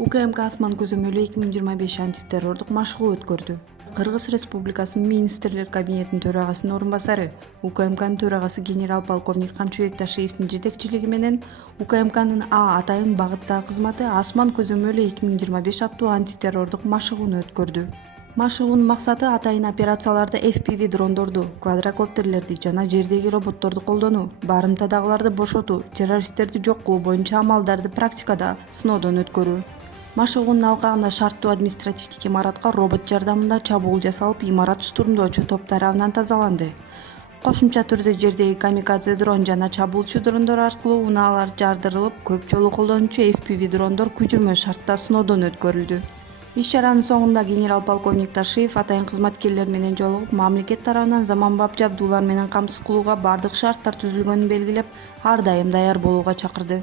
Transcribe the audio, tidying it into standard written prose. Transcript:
УКМК асман көзөмөлү 2025 антитеррордук машыгуу өткөрдү. Кыргыз Республикасынын министрлер кабинетинин төрагасынын орун басары, УКМКнын төрагасы генерал-полковник Камчыбек Ташиевдин жетекчилиги менен УКМКнын атайын багыттагы кызматы асман көзөмөлү 2025 аттуу антитеррордук машыгууну өткөрдү. Машыгуунун максаты атайын операцияларда FPV дрондорду, квадрокоптерлерди жана жердеги роботторду колдонуу, барымтадагыларды бошотуу, террористтерди жок кылуу боюнча амалдарды практикада сыноодон өткөрүү. Машыгуунун алкагында шарттуу административдик имаратка робот жардамында чабуул жасалып, имарат штурмдоочу топ тарабынан тазаланды. Кошумча түрдө жердеги камикадзе дрон жана чабуулчу дрондор аркылуу унаалар жардырылып, көп жолу колдонуучу FPV дрондор күчүрмө шартта сыноодон өткөрүлдү. Иш-чаранын соңунда генерал-полковник Ташиев атайын кызматкерлер менен жолугуп, мамлекет тарабынан заманбап жабдуулар менен камсыз кылууга бардык шарттар түзүлгөнүн белгилеп, ар дайым даяр болууга чакырды.